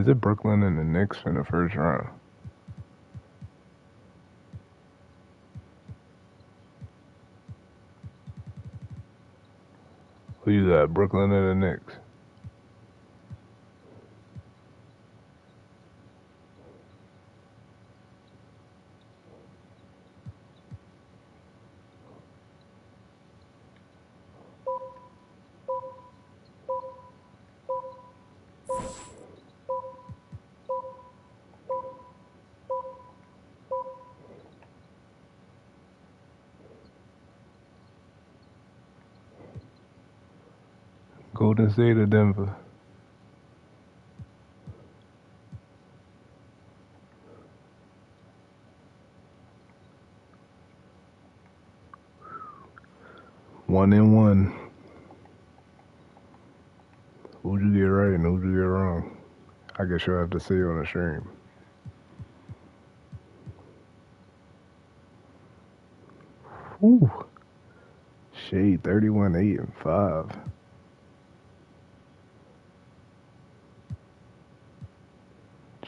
Is it Brooklyn and the Knicks in the first round? Who you got, Brooklyn and the Knicks? Golden State or Denver? One and one. Who'd you get right and who'd you get wrong? I guess you'll have to see on the stream. Ooh. Shade 31, 8, and 5.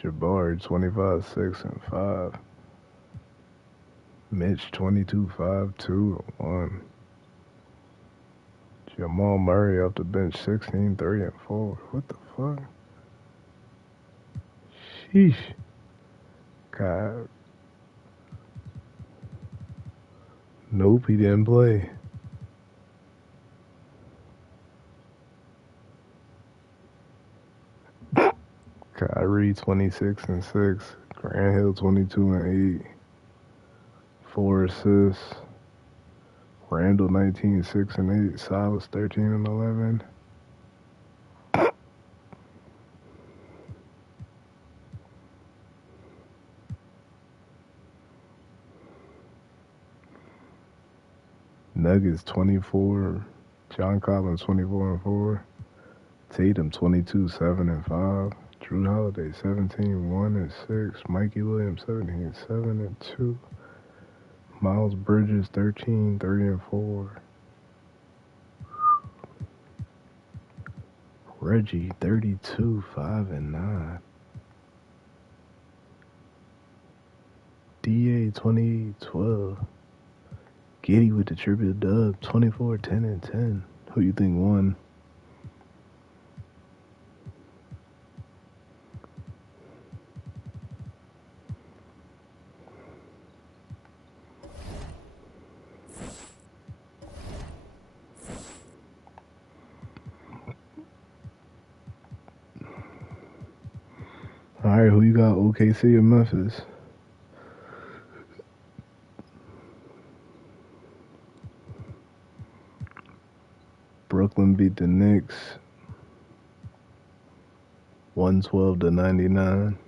Jabari 25, 6, and 5. Mitch 22, 5, 2, and 1. Jamal Murray off the bench 16, 3, and 4. What the fuck? Sheesh. God. Nope, he didn't play. Kyrie 26 and 6. Grant Hill 22 and 8. 4 assists. Randall 19, 6 and 8. Silas 13 and 11. Nuggets 24. John Collins 24 and 4. Tatum 22, 7 and 5. Drew Holiday 17, 1 and 6. Mikey Williams 17, 7 and 2. Miles Bridges 13, 3 and 4. Reggie 32, 5 and 9. DA 28, 12. Giddy with the triple dub 24, 10 and 10. Who you think won? Alright, who you got, OKC or Memphis? Brooklyn beat the Knicks 112 to 99.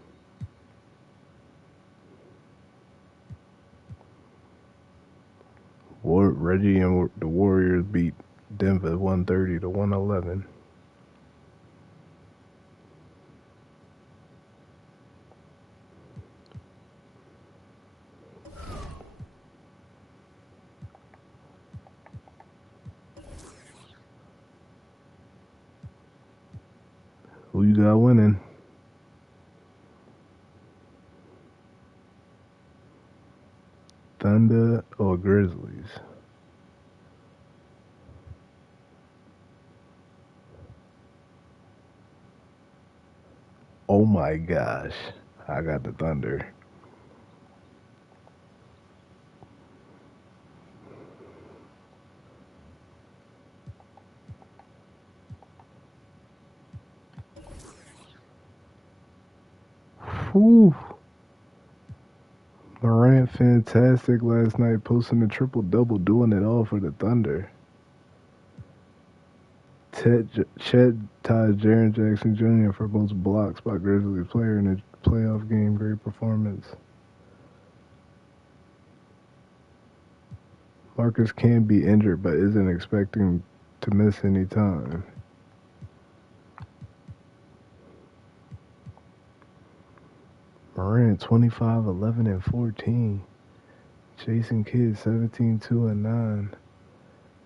Reggie and the Warriors beat Denver 130 to 111. Who you got winning? Thunder or Grizzlies? Oh my gosh, I got the Thunder. Whew. Morant fantastic last night, posting a triple-double, doing it all for the Thunder. Chet ties Jaren Jackson Jr. for most blocks by Grizzlies player in a playoff game. Great performance. Marcus can be injured, but isn't expecting to miss any time. Morant 25, 11, and 14. Jason Kidd 17, 2, and 9.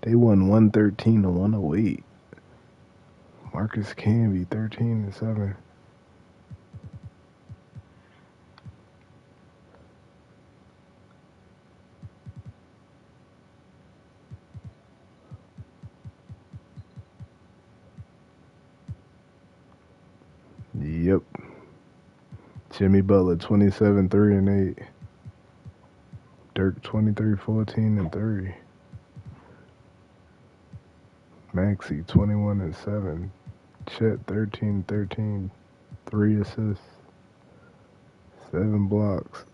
They won 113 to 108. Marcus Camby 13 and 7. Jimmy Butler 27, 3 and 8. Dirk 23, 14 and 3. Maxey 21 and 7. Chet 13, 13. 3 assists. 7 blocks.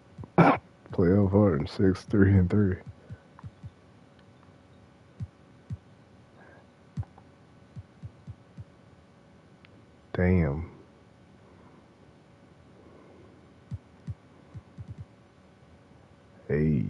Playoff Harden 6, 3 and 3. Damn. Hey.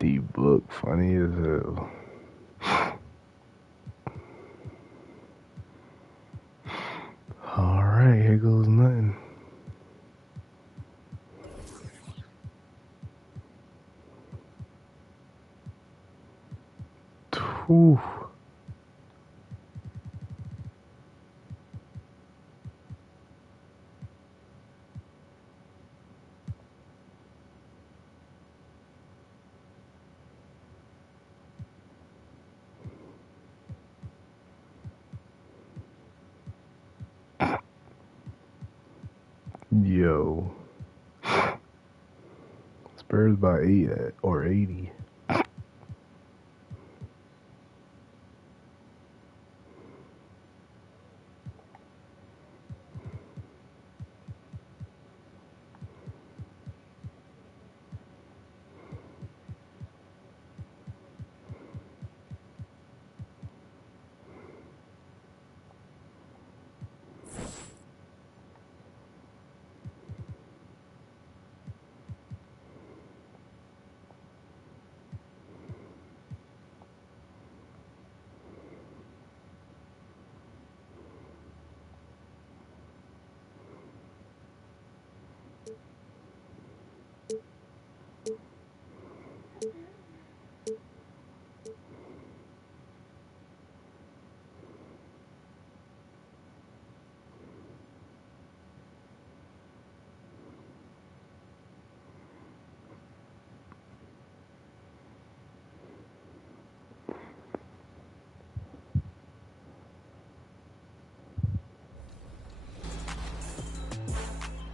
The book funny as hell. Alright, here goes nothing. Whew. Yo. Spurs by 8 or 80.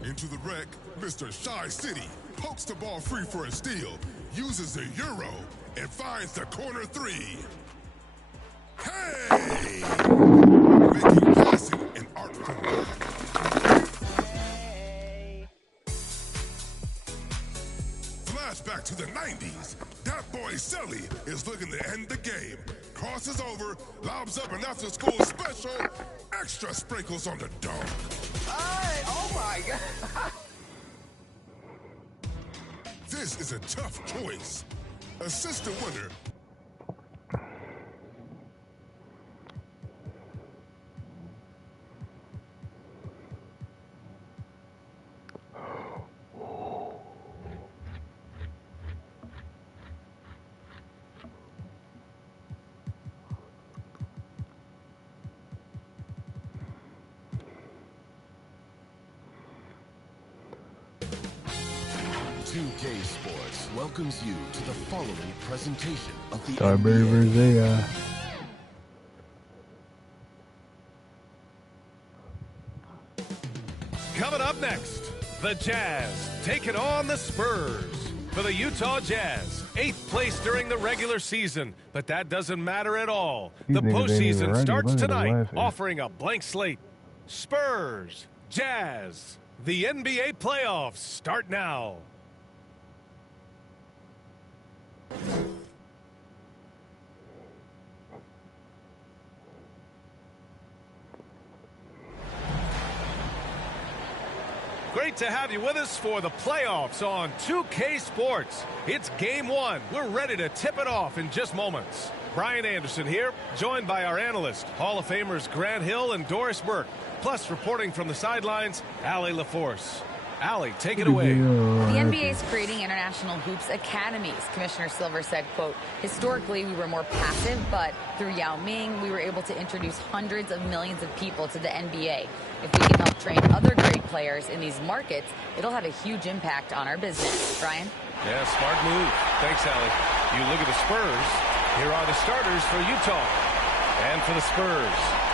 Into the wreck, Mr. Shy City pokes the ball free for a steal, uses the Euro, and finds the corner three. Hey! Making passing an art form. Flashback to the 90s. That boy Selly is looking to end the game. Crosses over, lobs up an after-school special, extra sprinkles on the dunk. Oh my God! This is a tough choice. Assist the winner. K Sports welcomes you to the following presentation of the Starbury versus AI. Coming up next, the Jazz taking on the Spurs. For the Utah Jazz, 8th place during the regular season, but that doesn't matter at all. The postseason starts tonight, offering a blank slate. Spurs, Jazz, the NBA playoffs start now. to have you with us for the playoffs on 2K Sports. It's Game 1. We're ready to tip it off in just moments. Brian Anderson here, joined by our analysts, Hall of Famers Grant Hill and Doris Burke. Plus, reporting from the sidelines, Allie LaForce. Allie, take it away. The NBA is creating international hoops academies. Commissioner Silver said, quote, historically, we were more passive, but through Yao Ming, we were able to introduce hundreds of millions of people to the NBA. If we can help train other great players in these markets, it'll have a huge impact on our business. Brian? Yeah, smart move. Thanks, Allie. You look at the Spurs. Here are the starters for Utah. And for the Spurs.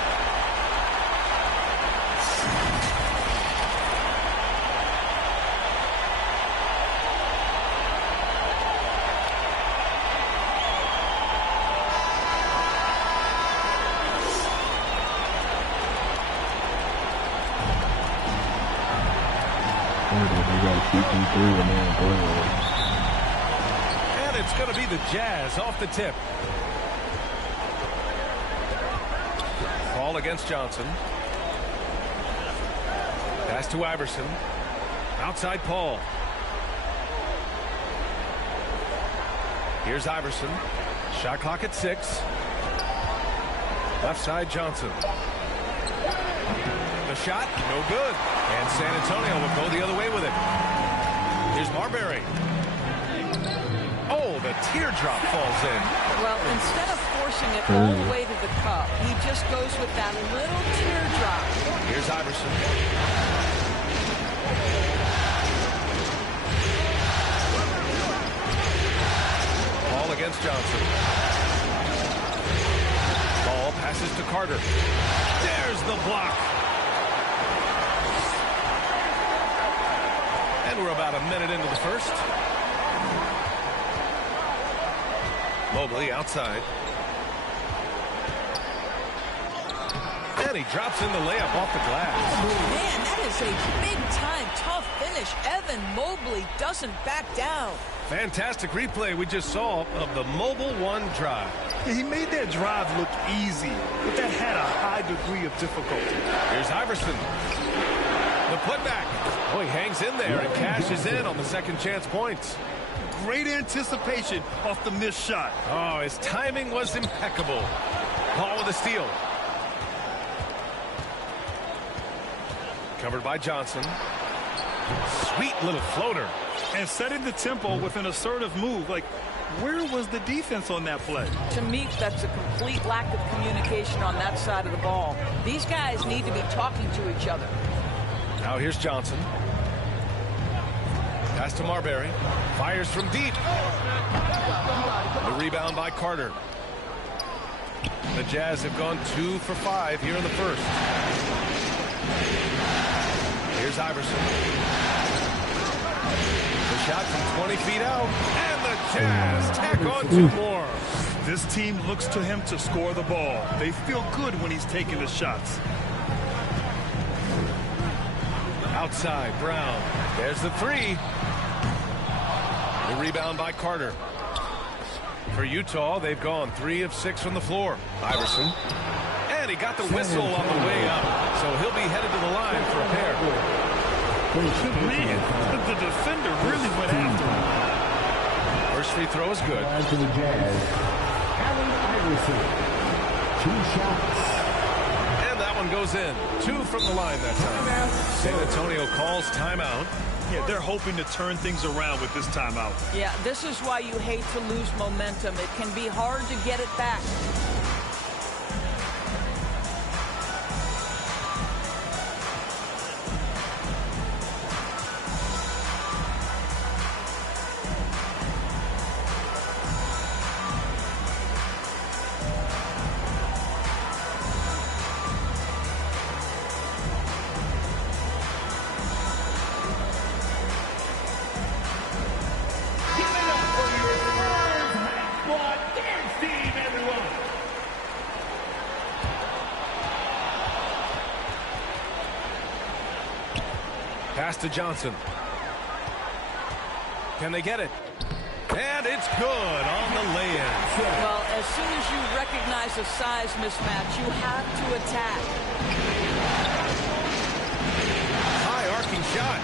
And it's going to be the Jazz off the tip. Ball against Johnson. Pass to Iverson. Outside Paul. Here's Iverson. Shot clock at 6. Left side Johnson. The shot, no good. And San Antonio will go the other way with it. Here's Marbury. Oh, the teardrop falls in. Well, instead of forcing it all the way to the cup, he just goes with that little teardrop. Here's Iverson. Ball against Johnson. Ball passes to Carter. There's the block. And we're about a minute into the first. Mobley outside. And he drops in the layup off the glass. Man, that is a big-time tough finish. Evan Mobley doesn't back down. Fantastic replay we just saw of the Mobile One drive. He made that drive look easy, but that had a high degree of difficulty. Here's Iverson. The putback. Oh, he hangs in there and cashes in on the second chance points. Great anticipation off the missed shot. Oh, his timing was impeccable. Paul with a steal. Covered by Johnson. Sweet little floater. And setting the tempo with an assertive move. Like, where was the defense on that play? To me, that's a complete lack of communication on that side of the ball. These guys need to be talking to each other. Now here's Johnson. Pass to Marbury. Fires from deep. The rebound by Carter. The Jazz have gone 2 for 5 here in the first. Here's Iverson. The shot from 20 feet out. And the Jazz tack on 2 more. This team looks to him to score the ball. They feel good when he's taking the shots. Outside, Brown. There's the 3. The rebound by Carter. For Utah, they've gone 3 of 6 from the floor. Iverson. And he got the whistle on the way up. So he'll be headed to the line for a pair. Man, the defender really went after him. First free throw is good. To the Jazz, Iverson. 2 shots. One goes in. 2 from the line that time. San Antonio calls timeout. Yeah, they're hoping to turn things around with this timeout. Yeah, this is why you hate to lose momentum. It can be hard to get it back. Pass to Johnson. Can they get it? And it's good on the lay-in. Well, as soon as you recognize a size mismatch, you have to attack. High arcing shot.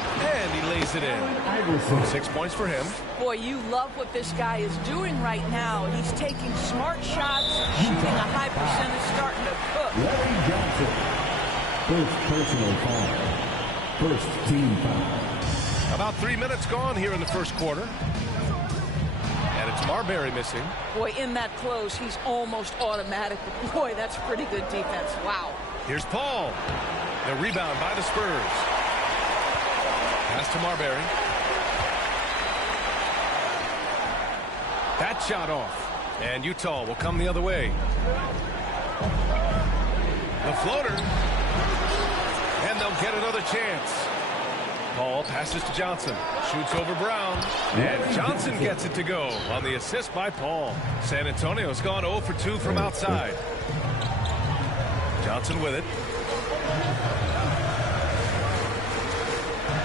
lays it in. 6 points for him. Boy, you love what this guy is doing right now. He's taking smart shots, shooting a high percentage, starting to cook. Larry Johnson. First personal foul. First team foul. About 3 minutes gone here in the first quarter. And it's Marbury missing. Boy, in that close, he's almost automatic. Boy, that's pretty good defense. Wow. Here's Paul. The rebound by the Spurs. Pass to Marbury. That shot off. And Utah will come the other way. The floater. And they'll get another chance. Paul passes to Johnson. Shoots over Brown. And Johnson gets it to go on the assist by Paul. San Antonio's gone 0 for 2 from outside. Johnson with it.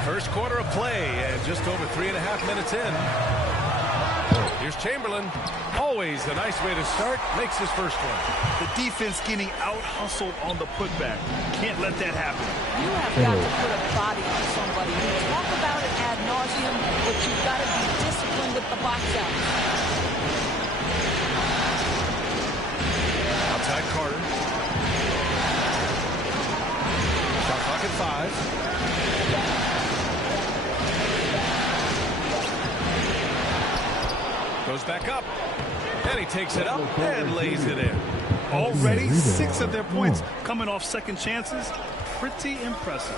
First quarter of play and just over 3.5 minutes in. Here's Chamberlain. Always a nice way to start. Makes his first one. The defense getting out-hustled on the putback. Can't let that happen. You have got to put a body on somebody. You talk about it ad nauseum, but you've got to be disciplined with the box out. Outside Carter. Shot clock at 5. Goes back up. And he takes it up and lays it in. Already 6 of their points coming off second chances. Pretty impressive.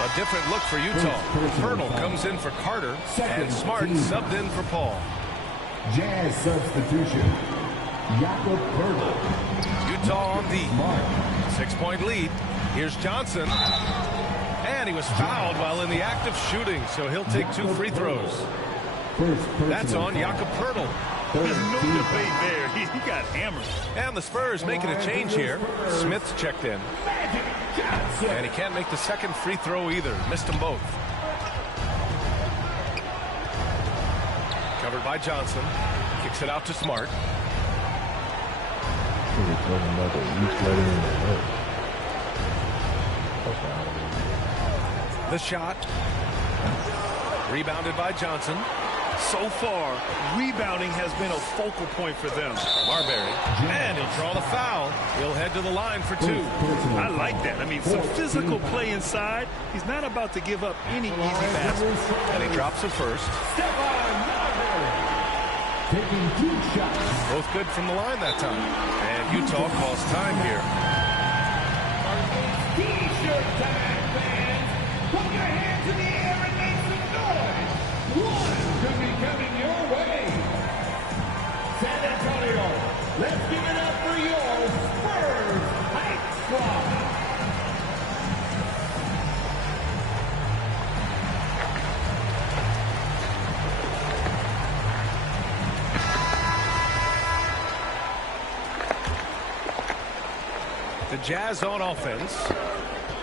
A different look for Utah. Pernell comes in for Carter. And Smart subbed in for Paul. Jazz substitution. Jakob Pernell. Utah on the 6-point lead. Here's Johnson. And he was fouled while in the act of shooting, so he'll take 2 free throws. That's on Jakob Pernell. There's no debate there. He got hammered. And the Spurs making a change here. Smith's checked in. And he can't make the second free throw either. Missed them both. Covered by Johnson. Kicks it out to Smart. The shot. Rebounded by Johnson. So far, rebounding has been a focal point for them. Marbury. And he'll draw the foul. He'll head to the line for 2. I like that. I mean, some physical play inside. He's not about to give up any easy baskets. And he drops it first. Taking 2 shots. Both good from the line that time. And Utah calls time here. T-shirt time, fans. Put your hands in the air and make some noise. One could be coming your way. San Antonio, let's give it up for your Spurs Hype Squad. The Jazz on offense.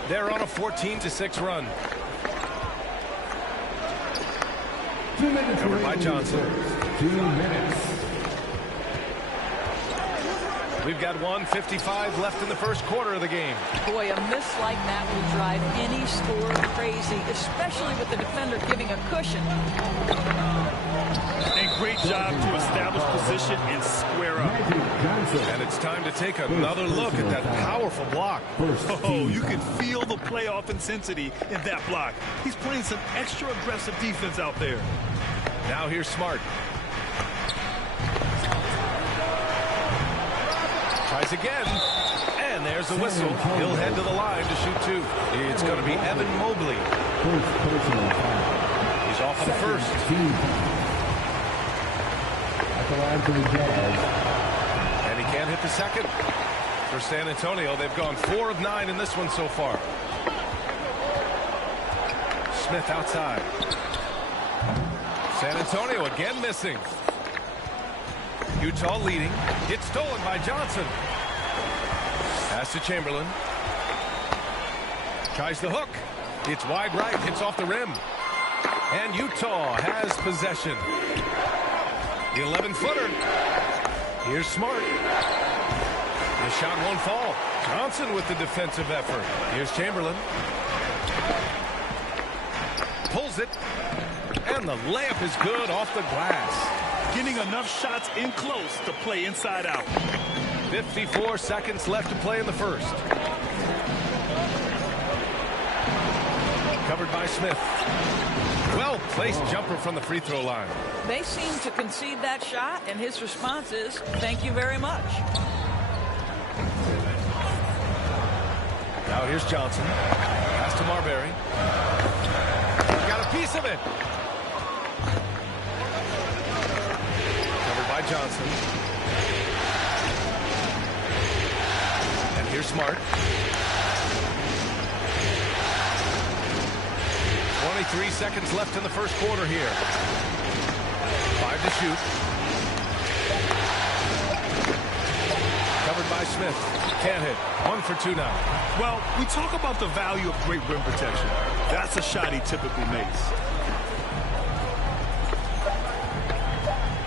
They're on a 14-6 run. 2 minutes. Covered by Johnson. 2 minutes. We've got 1:55 left in the first quarter of the game. Boy, a miss like that will drive any scorer crazy, especially with the defender giving a cushion. And great job to establish position and square up. And it's time to take another look at that powerful block. Oh, you can feel the playoff intensity in that block. He's playing some extra aggressive defense out there. Now here's Smart. Tries again. And there's the whistle. He'll head to the line to shoot 2. It's going to be Evan Mobley. He's off on the first. At the line for the Jazz. And he can't hit the second. For San Antonio, they've gone 4 of 9 in this one so far. Smith outside. San Antonio again missing. Utah leading. It's stolen by Johnson. Pass to Chamberlain. Tries the hook. It's wide right. Hits off the rim. And Utah has possession. The 11-footer. Here's Smart. The shot won't fall. Johnson with the defensive effort. Here's Chamberlain. drills it. And the layup is good off the glass. Getting enough shots in close to play inside out. 54 seconds left to play in the first. Covered by Smith. Well-placed jumper from the free throw line. They seem to concede that shot, and his response is, thank you very much. Now here's Johnson. Pass to Marbury. Got a piece of it. Covered by Johnson. And here's Smart. 23 seconds left in the first quarter here. 5 to shoot. Covered by Smith. Can't hit. 1 for 2 now. Well, we talk about the value of great rim protection. That's a shot he typically makes.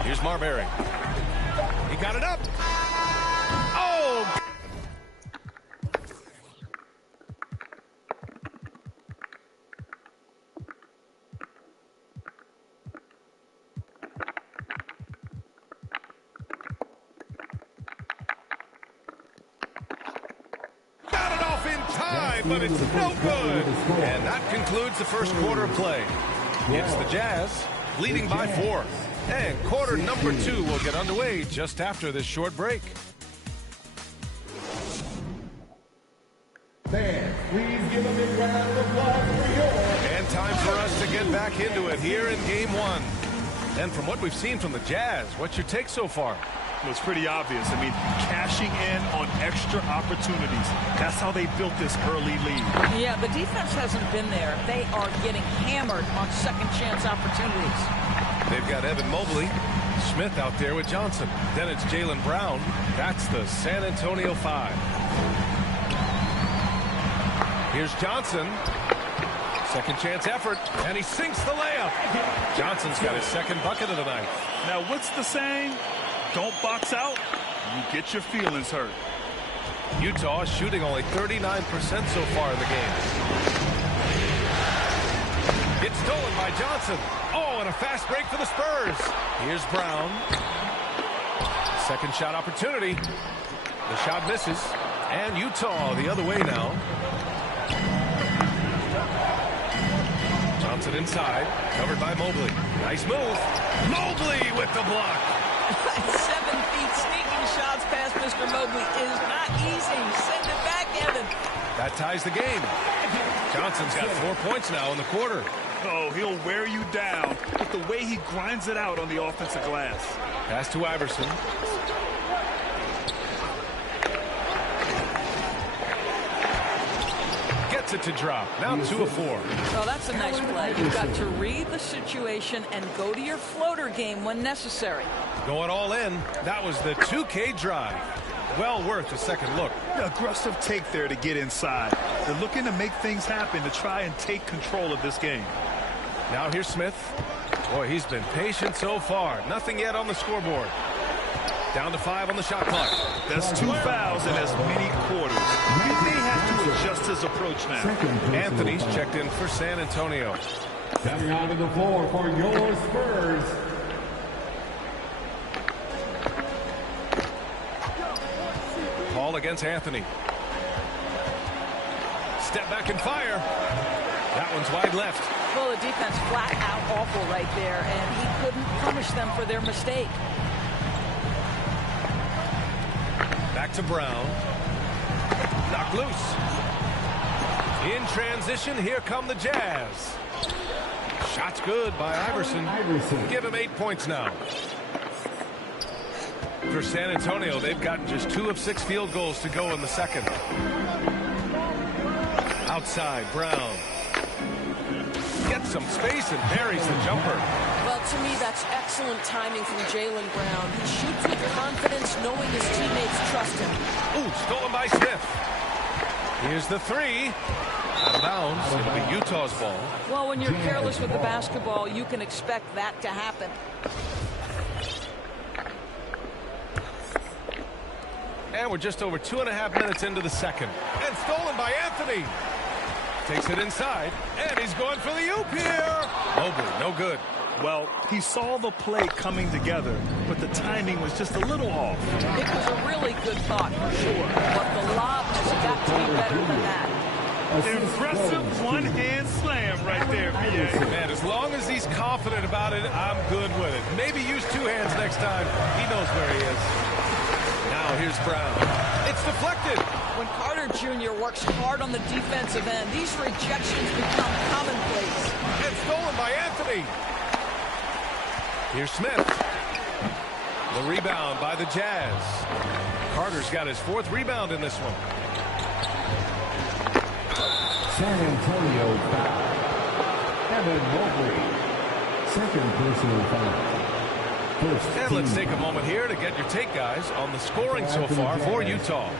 Here's Marbury. He got it up. Oh! But it's no good. And that concludes the first quarter of play. It's the Jazz leading by 4. And quarter number 2 will get underway just after this short break. Fans, please give a big round of applause for yours. And time for us to get back into it here in game 1. And from what we've seen from the Jazz, what's your take so far? Well, it's pretty obvious. I mean, cashing in on extra opportunities. That's how they built this early lead. Yeah, the defense hasn't been there. They are getting hammered on second chance opportunities. They've got Evan Mobley, Smith out there with Johnson. Then it's Jaylen Brown. That's the San Antonio 5. Here's Johnson. Second chance effort, and he sinks the layup. Johnson's got his second bucket of the night. Now, what's the saying? Don't box out, you get your feelings hurt. Utah is shooting only 39% so far in the game. It's stolen by Johnson. Oh, and a fast break for the Spurs. Here's Brown. Second shot opportunity. The shot misses. And Utah the other way now. Johnson inside. Covered by Mobley. Nice move. Mobley with the block. 7 feet sneaking shots past Mr. Mobley is not easy. Send it back, Evan. That ties the game. Johnson's got 4 points now in the quarter. Oh, he'll wear you down with the way he grinds it out on the offensive glass. Pass to Iverson. Gets it to drop. Now 2 of 4. Oh, that's a nice play. You've got to read the situation and go to your floater game when necessary. Going all in. That was the 2K drive. Well worth a second look. Aggressive take there to get inside. They're looking to make things happen to try and take control of this game. Now here's Smith. Boy, he's been patient so far. Nothing yet on the scoreboard. Down to 5 on the shot clock. That's 2 fouls in as many quarters. He may have to adjust his approach now. Anthony's checked in for San Antonio. Coming onto the floor for your Spurs. Paul against Anthony. Step back and fire. That one's wide left. Well, the defense flat out awful right there, and he couldn't punish them for their mistake. Back to Brown. Knocked loose. In transition, here come the Jazz. Shot's good by Iverson. Give him 8 points now. For San Antonio, they've gotten just 2 of 6 field goals to go in the second. Outside, Brown. Gets some space and buries the jumper. Well, to me, that's excellent timing from Jaylen Brown. He shoots with confidence, knowing his teammates trust him. Ooh, stolen by Smith. Here's the 3. Out of bounds. It'll be Utah's ball. Well, when you're careless with the basketball, you can expect that to happen. And we're just over 2.5 minutes into the second. And stolen by Anthony. Takes it inside, and he's going for the oop here. Mobley, no good. Well, he saw the play coming together, but the timing was just a little off. It was a really good thought for sure, but the lob has got to be better than that. Impressive one-hand slam right there, B.A. Man, as long as he's confident about it, I'm good with it. Maybe use two hands next time. He knows where he is. Now here's Brown. It's deflected. When Carter Jr. works hard on the defensive end, these rejections become commonplace. And stolen by Anthony. Here's Smith. The rebound by the Jazz. Carter's got his 4th rebound in this one. San Antonio foul. Evan Mobley. 2nd personal foul. And let's take a moment here to get your take, guys, on the scoring so far for Utah.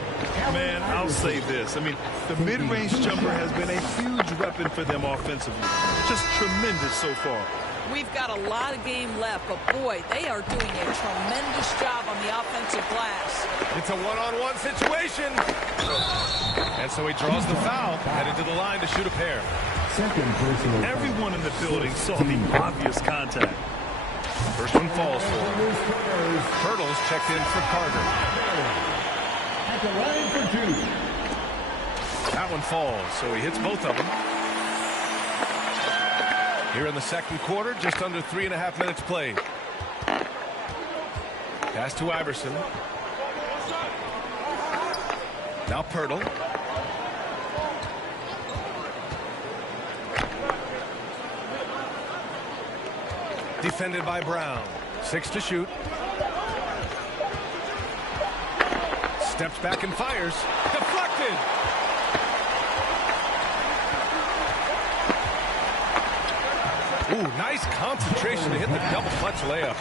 Man, I'll say this. I mean, the mid-range jumper has been a huge weapon for them offensively. Just tremendous so far. We've got a lot of game left, but boy, they are doing a tremendous job on the offensive glass. It's a one-on-one situation. And so he draws the foul, headed to the line to shoot a pair. 2nd personal foul. Everyone in the building saw the obvious contact. First one falls for him. Hurdles checked in for Carter. At the line for 2. That one falls, so he hits both of them. Here in the 2nd quarter, just under 3.5 minutes played. Pass to Iverson. Now Pirtle. Defended by Brown. 6 to shoot. Steps back and fires. Deflected. Ooh, nice concentration to hit the double clutch layup.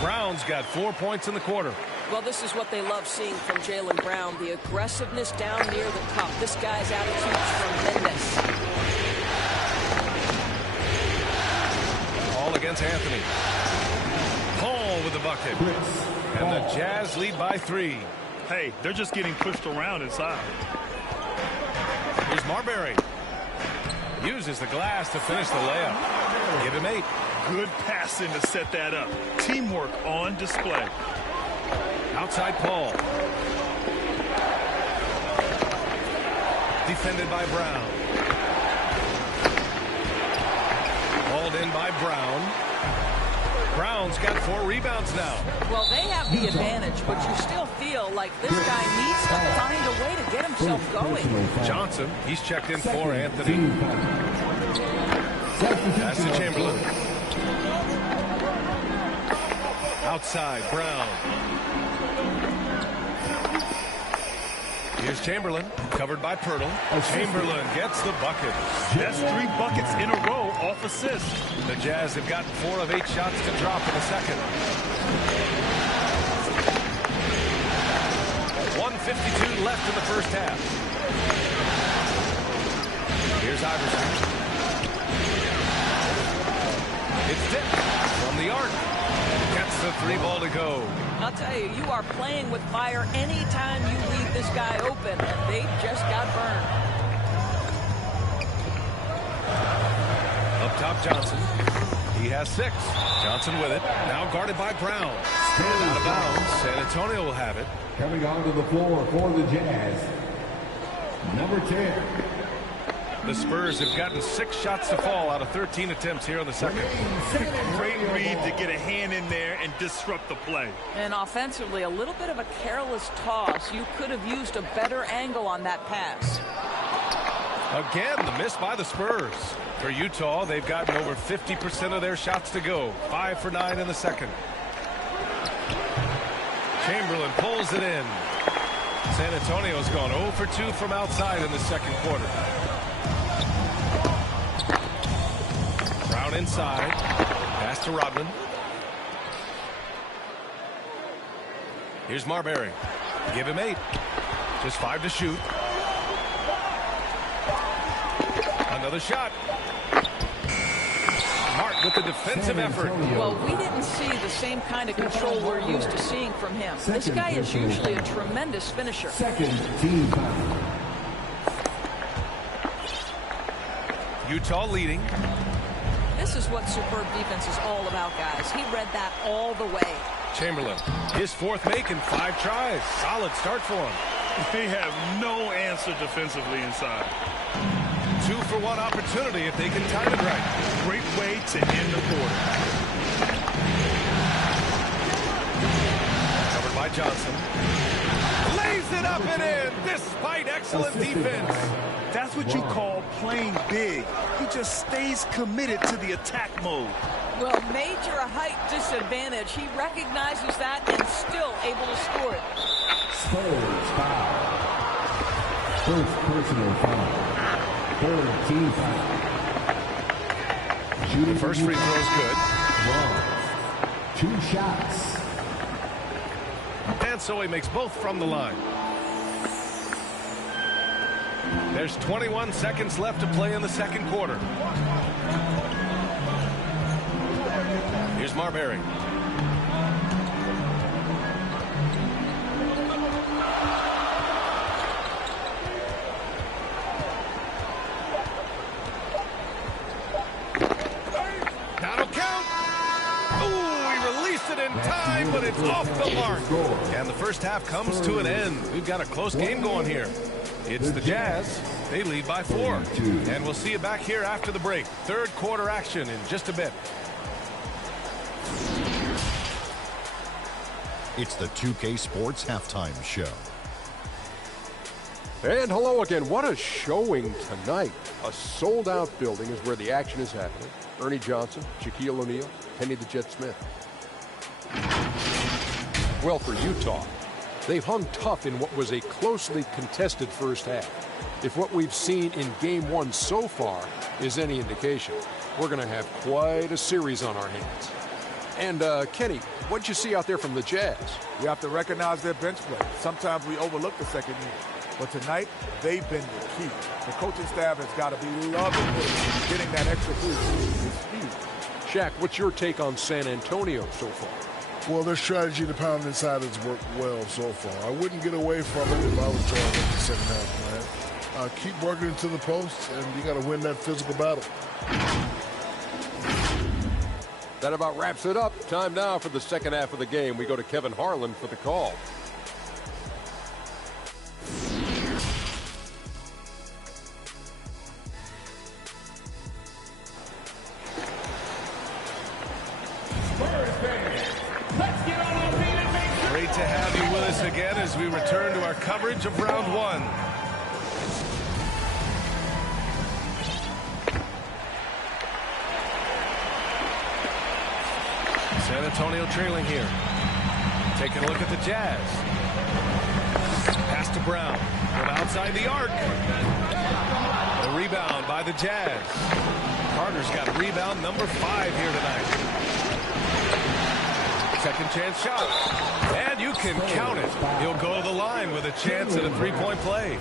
Brown's got 4 points in the quarter. Well, this is what they love seeing from Jaylen Brown, the aggressiveness down near the cup. This guy's attitude's tremendous. All against Anthony. Paul with the bucket. And the Jazz lead by 3. Hey, they're just getting pushed around inside. Here's Marbury. Uses the glass to finish the layup. Give him 8. Good passing to set that up. Teamwork on display. Outside Paul. Defended by Brown. Hauled in by Brown. Brown's got 4 rebounds now. Well, they have the advantage, but you still feel like this guy needs to find a way to get himself going. Johnson, he's checked in for Anthony. Pass to Chamberlain. Outside, Brown. Here's Chamberlain, covered by Pirtle. Chamberlain gets the bucket. That's 3 buckets in a row off assist. The Jazz have gotten 4 of 8 shots to drop in the second. 1:52 left in the first half. Here's Iverson. It's tipped from the arc. Gets the 3 ball to go. I'll tell you, you are playing with fire anytime you leave this guy open, and they just got burned. Up top, Johnson. He has 6. Johnson with it. Now guarded by Brown. Out of bounds. San Antonio will have it. Coming onto the floor for the Jazz. Number 10. The Spurs have gotten 6 shots to fall out of 13 attempts here in the second. Great read to get a hand in there and disrupt the play. And offensively, a little bit of a careless toss. You could have used a better angle on that pass. Again, the miss by the Spurs. For Utah, they've gotten over 50% of their shots to go. 5 for 9 in the second. Chamberlain pulls it in. San Antonio's gone 0 for 2 from outside in the second quarter. Brown inside. Pass to Rodman. Here's Marbury. Give him 8. Just 5 to shoot. Another shot. Mark with the defensive effort. Well, we didn't see the same kind of control we're used to seeing from him. This guy is usually a tremendous finisher. Second team foul. Utah leading. This is what superb defense is all about, guys. He read that all the way. Chamberlain, his fourth make in 5 tries. Solid start for him. They have no answer defensively inside. 2-for-1 opportunity if they can time it right. Great way to end the quarter. Covered by Johnson. Lays it up and in despite excellent defense. That's what you call playing big. He just stays committed to the attack mode. Well, major height disadvantage. He recognizes that and still able to score it. Spurs foul. First personal foul. Third team foul. The first free throw is good. Wrong. 2 shots. And so he makes both from the line. There's 21 seconds left to play in the second quarter. Here's Marbury. That'll count. Ooh, he released it in time, but it's off the mark. And the first half comes to an end. We've got a close game going here. It's the Jazz. They lead by 4. And we'll see you back here after the break. Third quarter action in just a bit. It's the 2K Sports Halftime Show. And hello again. What a showing tonight. A sold-out building is where the action is happening. Ernie Johnson, Shaquille O'Neal, Penny the Jet Smith. Well, for Utah, they've hung tough in what was a closely contested first half. If what we've seen in Game 1 so far is any indication, we're going to have quite a series on our hands. And, Kenny, what'd you see out there from the Jazz? We have to recognize their bench play. Sometimes we overlook the second unit. But tonight, they've been the key. The coaching staff has got to be loving getting that extra boost. It's huge. Shaq, what's your take on San Antonio so far? Well, their strategy to pound inside has worked well so far. I wouldn't get away from it if I was trying to make the second half plan. Keep working into the post, and you got to win that physical battle. That about wraps it up. Time now for the second half of the game. We go to Kevin Harlan for the call. Great to have you with us again as we return to our coverage of round 1. San Antonio trailing here. Taking a look at the Jazz. Pass to Brown from outside the arc. The rebound by the Jazz. Carter's got rebound number 5 here tonight. Second chance shot. And you can count it. He'll go to the line with a chance at a 3-point play.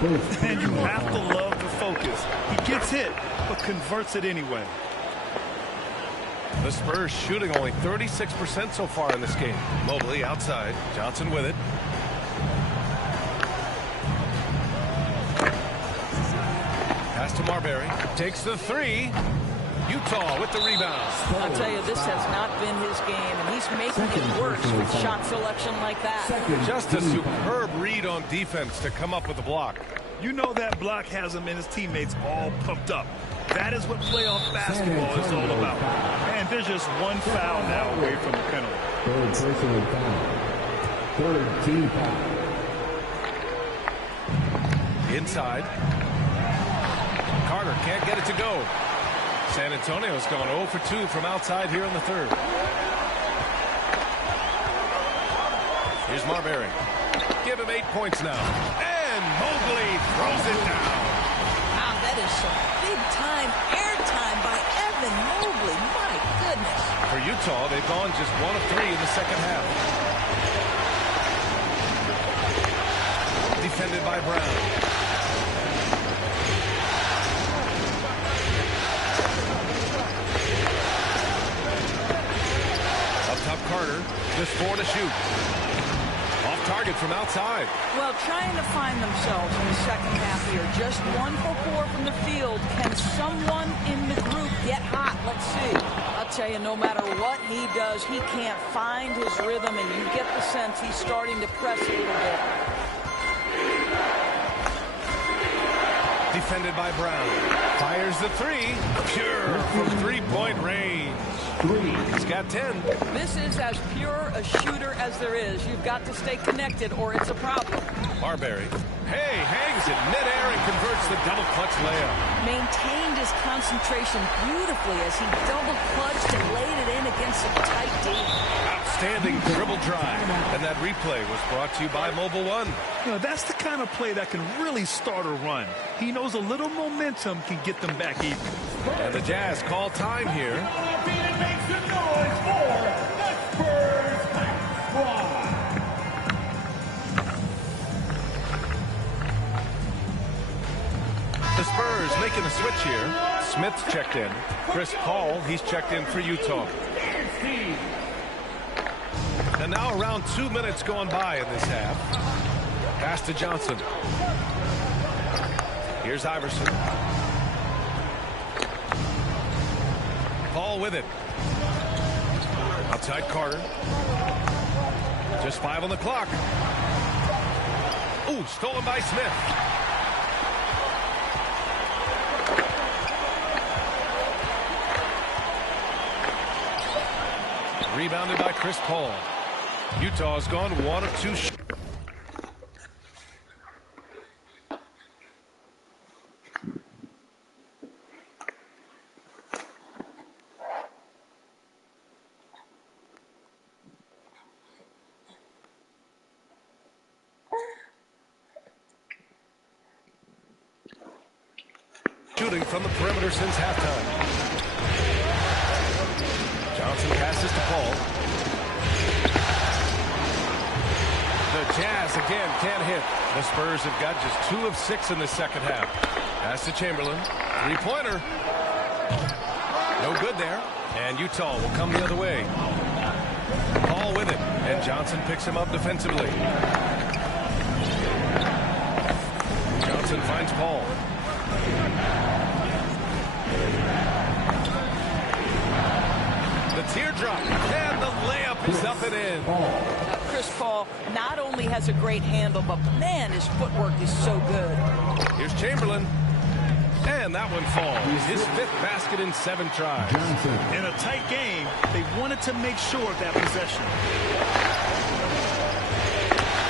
And you have to love the focus. He gets hit, but converts it anyway. The Spurs shooting only 36% so far in this game. Mobley outside. Johnson with it. Pass to Marbury. Takes the 3. Utah with the rebound. I'll tell you, this has not been his game, and he's making it worse with shot selection like that. Just a superb read on defense to come up with the block. You know that block has him and his teammates all pumped up. That is what playoff basketball is all about. And there's just one foul now away from the penalty. Third personal foul. Third team foul. Inside. Carter can't get it to go. San Antonio's gone 0 for 2 from outside here in the third. Here's Marbury. Give him 8 points now. And Mobley throws it down. Wow, that is some big-time airtime by Evan Mobley. My goodness. For Utah, they've gone just 1 of 3 in the second half. Defended by Brown. Carter, just 4 to shoot. Off soft target from outside. Well, trying to find themselves in the second half here. Just 1 for 4 from the field. Can someone in the group get hot? Let's see. I'll tell you, no matter what he does, he can't find his rhythm, and you get the sense he's starting to press a little bit. Defended by Brown. Fires the three. Pure from three-point range. He's got 10. This is as pure a shooter as there is. You've got to stay connected or it's a problem. Marbury. Hey, hangs it midair and converts the double clutch layup. Maintained his concentration beautifully as he double clutched and laid it in against a tight D. Outstanding dribble drive. And that replay was brought to you by Mobile One. You know, that's the kind of play that can really start a run. He knows a little momentum can get them back even. And the Jazz call time here. Makes some noise for the Spurs squad. The Spurs making a switch here. Smith's checked in. Chris Paul, he's checked in for Utah. And now around 2 minutes going by in this half. Pass to Johnson. Here's Iverson. Paul with it. Outside Carter. Just 5 on the clock. Ooh, stolen by Smith. Rebounded by Chris Paul. Utah's gone 1 of 2 shots. Shooting from the perimeter since halftime. Johnson passes to Paul. The Jazz again can't hit. The Spurs have got just 2 of 6 in the second half. Pass to Chamberlain. Three-pointer. No good there. And Utah will come the other way. Paul with it. And Johnson picks him up defensively. Johnson finds Paul. The teardrop, and the layup is up and in. Chris Paul not only has a great handle, but man, his footwork is so good. Here's Chamberlain, and that one falls. His 5th basket in 7 tries. In a tight game, they wanted to make sure of that possession.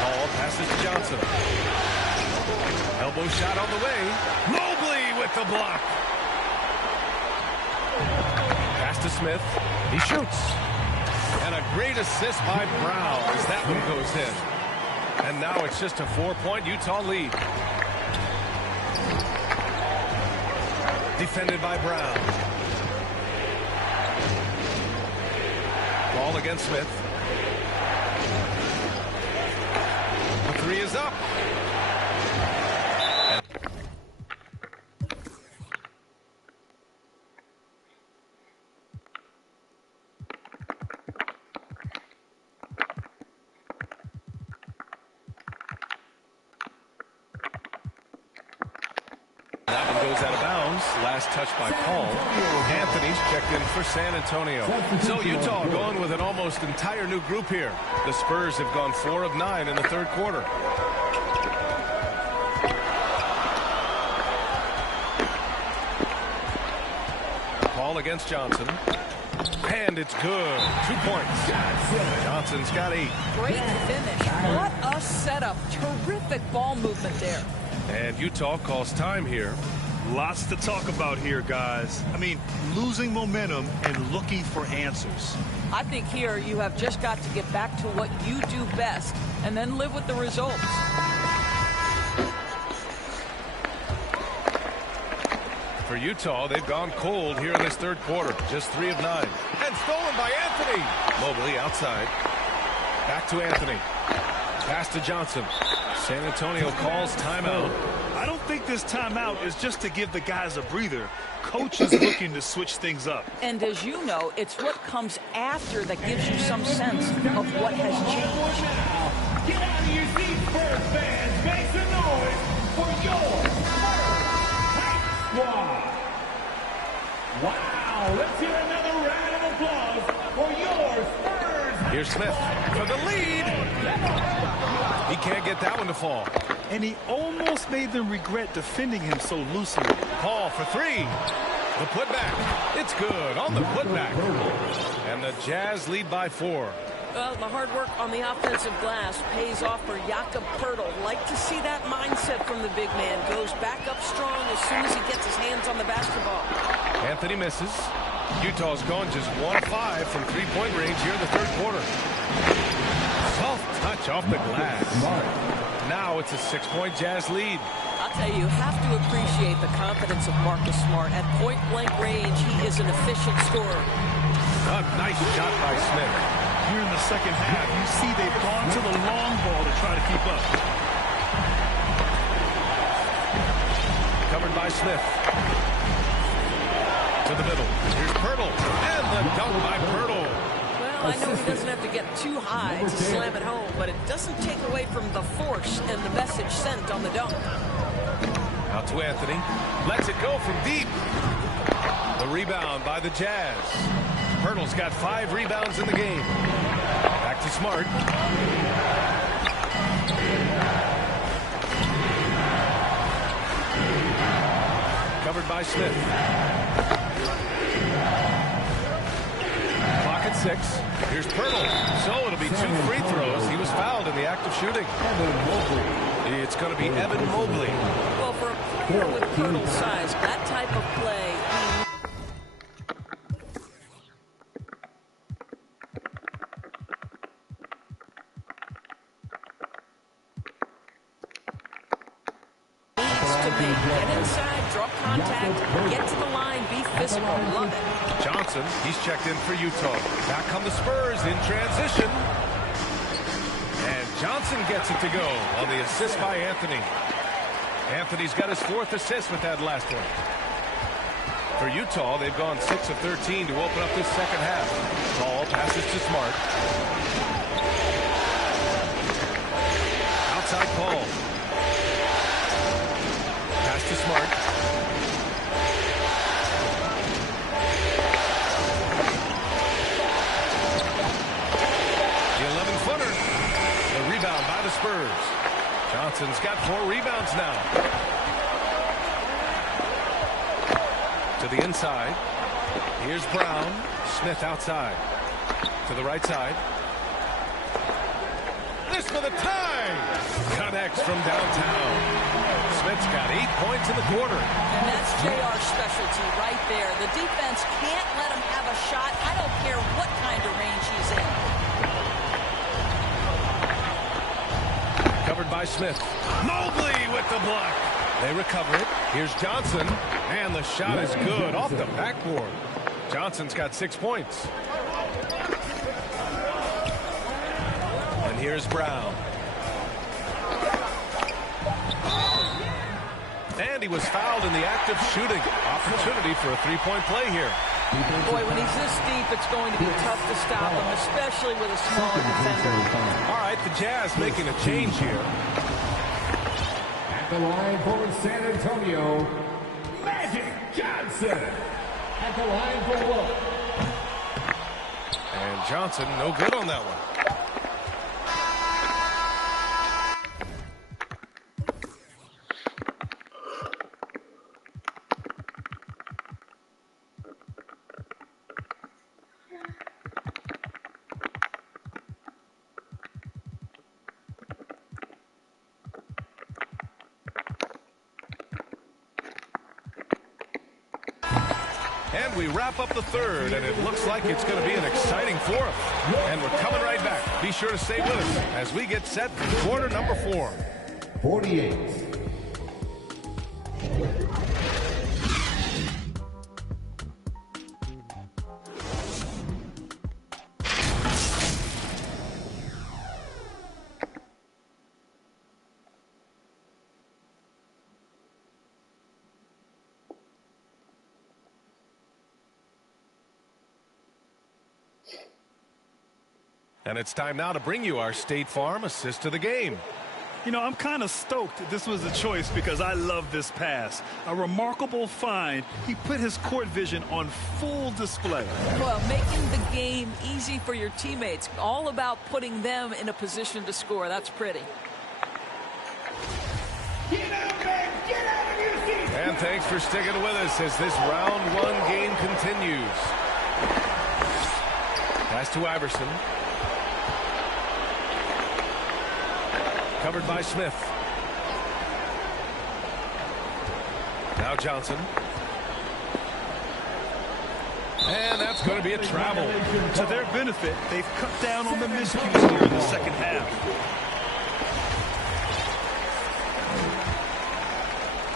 Paul passes to Johnson. Elbow shot on the way. Mobley with the block. Pass to Smith. He shoots. And a great assist by Brown as that one goes in. And now it's just a 4-point Utah lead. Defended by Brown. Ball against Smith. The 3 is up. Last touch by Paul. Anthony's checked in for San Antonio. So Utah going with an almost entire new group here. The Spurs have gone 4 of 9 in the 3rd quarter. Paul against Johnson. And it's good. 2 points. Johnson's got 8. Great finish. What a setup. Terrific ball movement there. And Utah calls time here. Lots to talk about here, guys. I mean, losing momentum and looking for answers. I think here you have just got to get back to what you do best and then live with the results. For Utah, they've gone cold here in this 3rd quarter. Just 3 of 9. And stolen by Anthony. Mobley outside. Back to Anthony. Pass to Johnson. San Antonio calls timeout. I don't think this timeout is just to give the guys a breather. Coach is looking to switch things up. And as you know, it's what comes after that gives you some sense of what has changed. Get out of your seats, Spurs fans. Make some noise for your Spurs Squad. Wow, let's hear another round of applause for your Spurs. Here's Smith for the lead. He can't get that one to fall. And he almost made them regret defending him so loosely. Paul for three. The putback. It's good on the putback. And the Jazz lead by 4. Well, the hard work on the offensive glass pays off for Jakob Poeltl. Like to see that mindset from the big man. Goes back up strong as soon as he gets his hands on the basketball. Anthony misses. Utah's gone just 1-5 from three-point range here in the third quarter. Soft touch off the glass. Now it's a 6-point Jazz lead. I'll tell you have to appreciate the confidence of Marcus Smart. At point-blank range, he is an efficient scorer. A nice shot by Smith. Here in the second half, you see they've gone to the long ball to try to keep up. Covered by Smith. To the middle. Here's Poeltl. And the dunk by Poeltl. Well, I know he doesn't have to get too high to slam it home, but it doesn't take away from the force and the message sent on the dunk. Out to Anthony. Lets it go from deep. The rebound by the Jazz. Poeltl's got 5 rebounds in the game. Back to Smart. Covered by Smith. Clock at 6. Here's Poeltl. So it'll be 2 free throws. He was fouled in the act of shooting. It's going to be Evan Mobley. Well, for a player with Poeltl's size, that type of play, get inside, draw contact, get to the line, be physical. Love it. Johnson, he's checked in for Utah. Back come the Spurs in transition. And Johnson gets it to go on the assist by Anthony. Anthony's got his 4th assist with that last one. For Utah, they've gone 6 of 13 to open up this second half. Ball passes to Smart. Outside Paul. Pass to Smart. The 11-footer. The rebound by the Spurs. Johnson's got 4 rebounds now. To the inside. Here's Brown. Smith outside. To the right side. This for the tie. Connects from downtown. Smith's got 8 points in the quarter. And that's JR's specialty right there. The defense can't let him have a shot. I don't care what kind of range he's in. Covered by Smith. Mobley with the block. They recover it. Here's Johnson. And the shot is good off the backboard. Johnson's got 6 points. And here's Brown. And he was fouled in the act of shooting. Opportunity for a 3-point play here. Boy, when he's this deep, it's going to be tough to stop him, especially with a smaller defender. All right, the Jazz making a change here. At the line for San Antonio, Magic Johnson. At the line for Wilt. And Johnson, no good on that one. And we wrap up the third, and it looks like it's going to be an exciting fourth. And we're coming right back. Be sure to stay with us as we get set for quarter number 4. 48. And it's time now to bring you our State Farm assist of the game. You know, I'm kind of stoked this was a choice because I love this pass. A remarkable find. He put his court vision on full display. Well, making the game easy for your teammates. All about putting them in a position to score. That's pretty. Get out, man! Get out of your seat! And thanks for sticking with us as this round one game continues. Pass to Iverson. Covered by Smith. Now Johnson. And that's going to be a travel. To their benefit, they've cut down on the miscues here in the second half.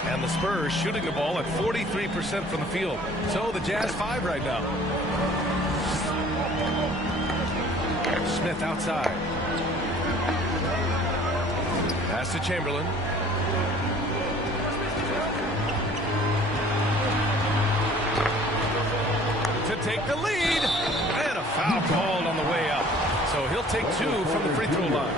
And the Spurs shooting the ball at 43% from the field. So the Jazz 5 right now. Smith outside. Pass to Chamberlain. To take the lead. And a foul called on the way up. So he'll take 2 from the free throw line.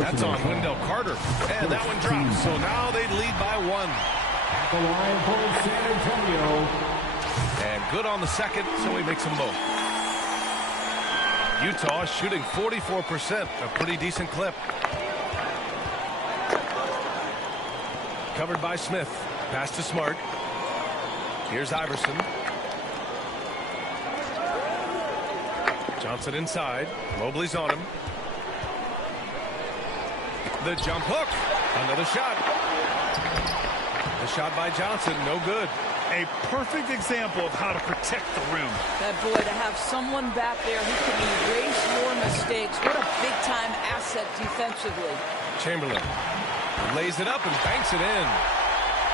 That's on Wendell Carter. And that one drops. So now they lead by 1. The line for San Antonio. And good on the second, so he makes them both. Utah shooting 44%, a pretty decent clip. Covered by Smith. Pass to Smart. Here's Iverson. Johnson inside. Mobley's on him. The jump hook. Another shot. The shot by Johnson, no good. A perfect example of how to protect the rim. That boy, to have someone back there who can erase your mistakes. What a big-time asset defensively. Chamberlain lays it up and banks it in.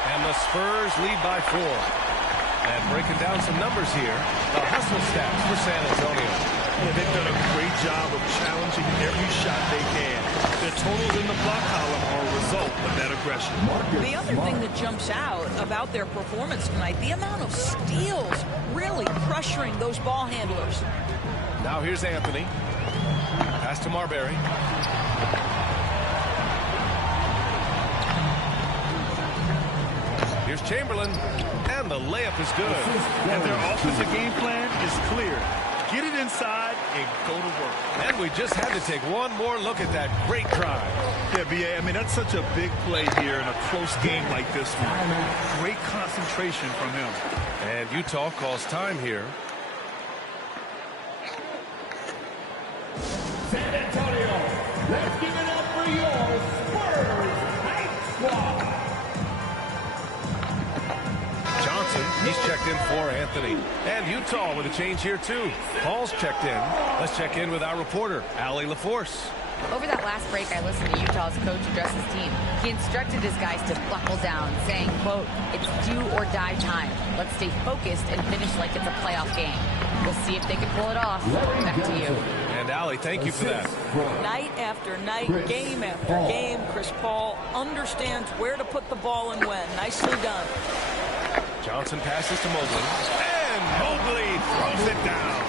And the Spurs lead by 4. And breaking down some numbers here, the hustle stats for San Antonio. Yeah, they've done a great job of challenging every shot they can. Their totals in the block column are a result of that aggression. The other thing that jumps out about their performance tonight, the amount of steals, really pressuring those ball handlers. Now here's Anthony. Pass to Marbury. Here's Chamberlain, and the layup is good. And their offensive game plan is clear. Get it inside and go to work. And we just had to take one more look at that great drive. Yeah, B.A., I mean, that's such a big play here in a close game like this one. Great concentration from him. And Utah calls time here. San Antonio, let's give it up for your Spurs Hype Squad. He's checked in for Anthony. And Utah with a change here, too. Paul's checked in. Let's check in with our reporter, Allie LaForce. Over that last break, I listened to Utah's coach address his team. He instructed his guys to buckle down, saying, quote, "It's do or die time. Let's stay focused and finish like it's a playoff game. We'll see if they can pull it off." Back to you. And Allie, thank you for that. Night after night, game after game, Chris Paul understands where to put the ball and when. Nicely done. Johnson passes to Mobley. And Mobley throws it down.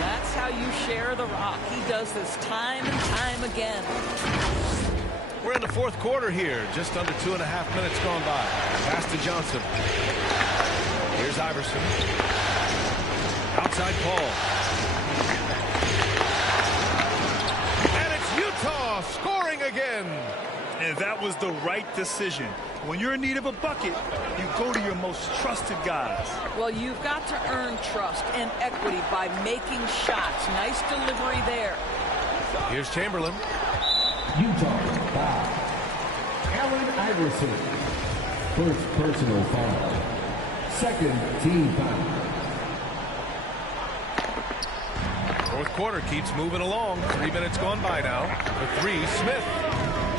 That's how you share the rock. He does this time and time again. We're in the fourth quarter here. Just under 2.5 minutes gone by. Pass to Johnson. Here's Iverson. Outside Paul. And it's Utah scoring again. And that was the right decision. When you're in need of a bucket, you go to your most trusted guys. Well, you've got to earn trust and equity by making shots. Nice delivery there. Here's Chamberlain. Utah foul. Allen Iverson. First personal foul. Second team foul. Fourth quarter keeps moving along. 3 minutes gone by now. The three, Smith.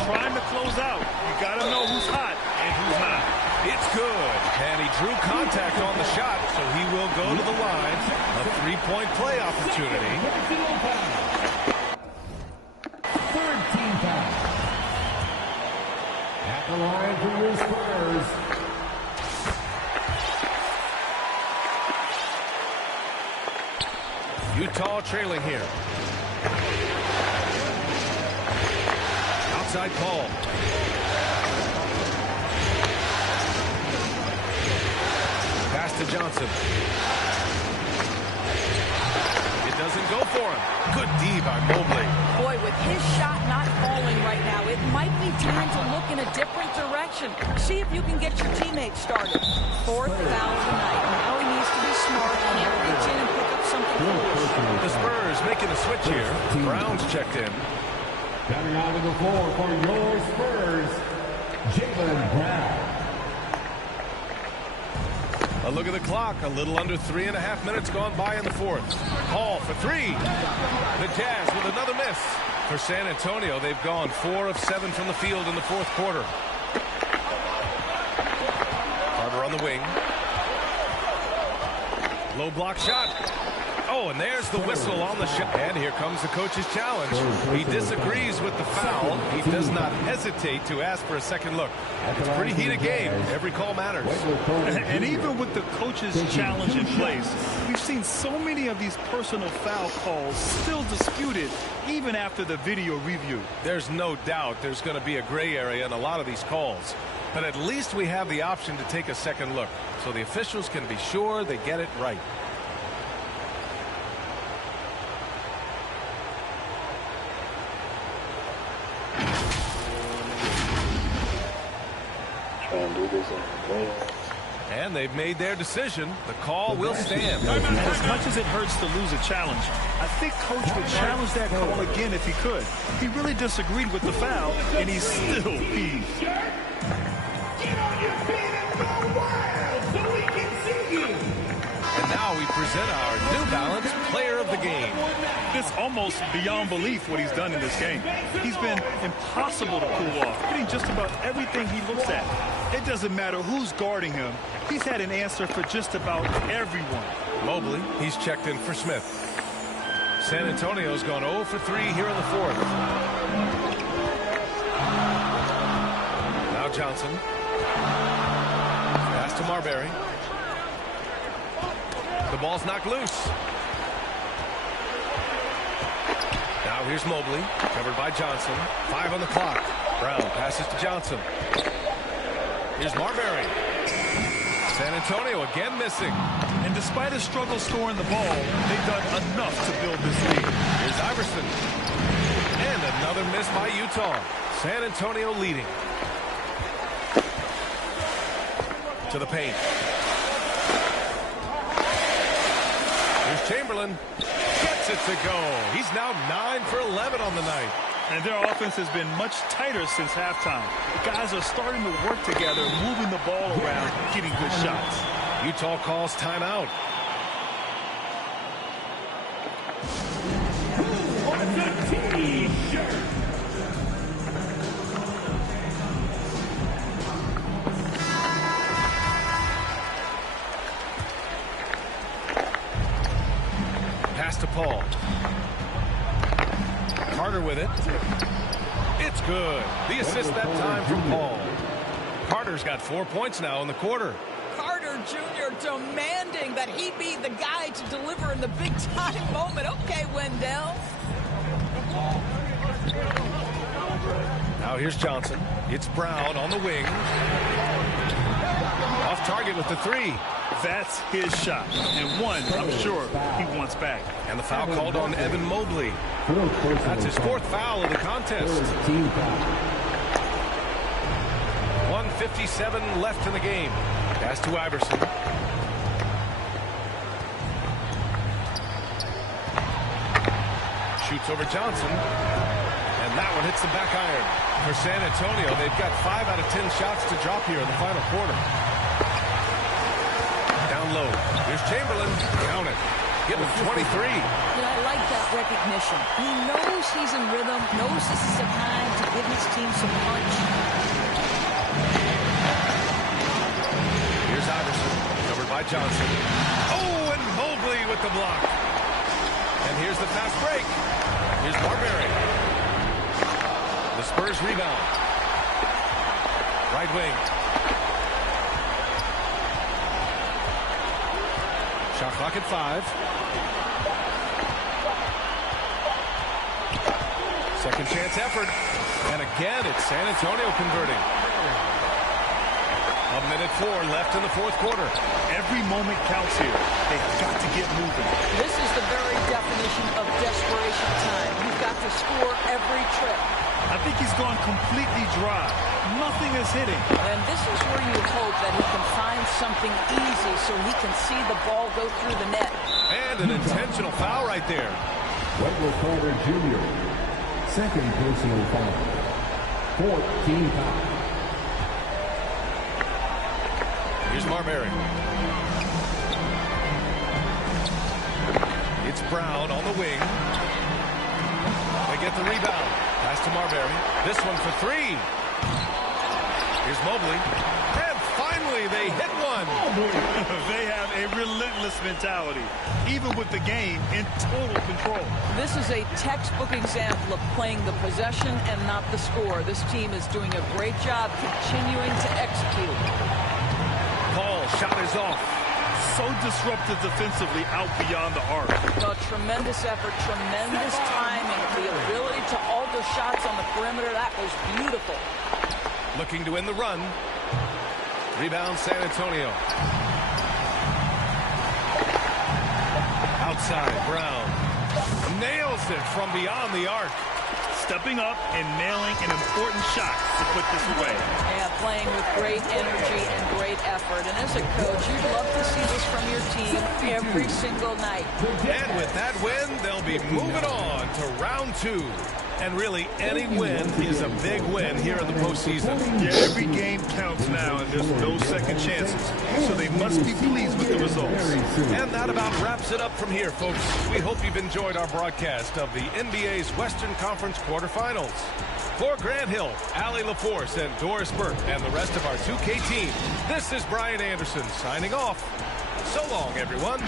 Trying to close out. You got to know who's hot and who's not. It's good. And he drew contact on the shot, so he will go to the line. A three-point play opportunity. Third team foul. At the line for your Spurs. Utah trailing here. onside call. Pass to Johnson. It doesn't go for him. Good D by Mobley. Boy, with his shot not falling right now, it might be time to look in a different direction. See if you can get your teammates started. Fourth foul of the night. Now he needs to be smart. Can't reach in and pick up something foolish. The Spurs making a switch here. Brown's checked in. Coming onto the floor for your Spurs, Jaylen Brown. A look at the clock. A little under 3.5 minutes gone by in the fourth. Call for three. The Jazz with another miss. For San Antonio, they've gone 4 of 7 from the field in the fourth quarter. Carter on the wing. Low block shot. Oh, and there's the whistle on the shot. And here comes the coach's challenge. He disagrees with the foul. He does not hesitate to ask for a second look. It's a pretty heated game. Every call matters. And even with the coach's challenge in place, we've seen so many of these personal foul calls still disputed even after the video review. There's no doubt there's going to be a gray area in a lot of these calls. But at least we have the option to take a second look, so the officials can be sure they get it right. And they've made their decision. The call will stand. As much as it hurts to lose a challenge, I think Coach would challenge that call again if he could. He really disagreed with the foul, and he's still peeved. Get on your feet and go wild so we can see you. And now we present our New Balance Player of the Game. It's almost beyond belief what he's done in this game. He's been impossible to pull off, hitting just about everything he looks at. It doesn't matter who's guarding him. He's had an answer for just about everyone. Mobley, he's checked in for Smith. San Antonio's gone 0 for 3 here in the fourth. Now Johnson. Pass to Marbury. The ball's knocked loose. Now here's Mobley, covered by Johnson. 5 on the clock. Brown passes to Johnson. Here's Marbury. San Antonio again missing. And despite a struggle scoring the ball, they've done enough to build this lead. Here's Iverson. And another miss by Utah. San Antonio leading. To the paint. Here's Chamberlain. Gets it to go. He's now 9 for 11 on the night. And their offense has been much tighter since halftime. The guys are starting to work together, moving the ball around, getting good shots. Utah calls timeout. Pass to Paul. Carter with it. It's good. The assist that time from Paul. Carter's got 4 points now in the quarter. Carter Jr. demanding that he be the guy to deliver in the big-time moment. Okay, Wendell. Now here's Johnson. It's Brown on the wing. Off target with the 3. That's his shot, and one I'm sure he wants back. And the foul called on Evan Mobley. That's his 4th foul of the contest. 1:57 left in the game. Pass to Iverson. Shoots over Johnson. And that one hits the back iron. For San Antonio, they've got 5 out of 10 shots to drop here in the final quarter. Down low. Here's Chamberlain. Count it. Give him 23. I like that recognition. He knows he's in rhythm, knows this is the time to give his team some punch. Here's Iverson, covered by Johnson. Oh, and Mobley with the block. And here's the fast break. Here's Marbury. The Spurs rebound. Right wing. Shot clock at 5. Second chance effort. And again, it's San Antonio converting. 1:04 left in the fourth quarter. Every moment counts here. They've got to get moving. This is the very definition of desperation time. You've got to score every trip. I think he's gone completely dry. Nothing is hitting. And this is where you hope that he can find something easy so he can see the ball go through the net. And an intentional foul right there. Wendell Carter Jr. Second personal foul. 14 foul. Here's Marbury. It's Brown on the wing. They get the rebound. Pass to Marbury. This one for three. Here's Mobley. And finally, they hit one. They have a relentless mentality, even with the game in total control. This is a textbook example of playing the possession and not the score. This team is doing a great job continuing to execute. Paul, shot is off. So disruptive defensively out beyond the arc. A tremendous effort, tremendous timing, the ability to alter shots on the perimeter. That was beautiful. Looking to win the run. Rebound San Antonio. Outside, Brown. Nails it from beyond the arc. Stepping up and nailing an important shot to put this away. Yeah, playing with great energy and great effort. And as a coach, you'd love to see this from your team every single night. And with that win, they'll be moving on to round two. And really, any win is a big win here in the postseason. Yeah, every game counts now, and there's no second chances. So they must be pleased with the results. And that about wraps it up from here, folks. We hope you've enjoyed our broadcast of the NBA's Western Conference quarterfinals. For Grant Hill, Allie LaForce, and Doris Burke, and the rest of our 2K team, this is Brian Anderson signing off. So long, everyone.